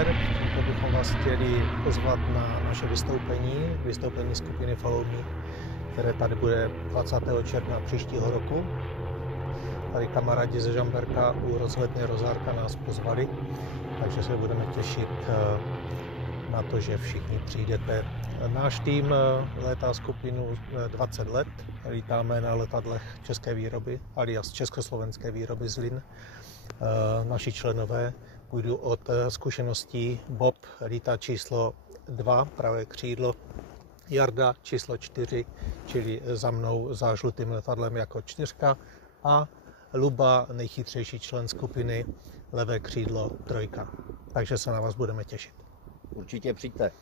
super. To bychom vás chtěli pozvat na naše vystoupení skupiny Follow Me, které tady bude 20. června příštího roku. Tady kamarádi ze Žamberka u rozhledny Rozárka nás pozvali, takže se budeme těšit na to, že všichni přijdete. Náš tým létá skupinu 20 let, lítáme na letadlech české výroby, alias československé výroby z Lin. Naši členové půjdu od zkušeností. Bob lítá číslo 2, pravé křídlo, Jarda číslo 4, čili za mnou za žlutým letadlem jako 4, a Luba, nejchytřejší člen skupiny, levé křídlo 3. Takže se na vás budeme těšit. Určitě přijďte.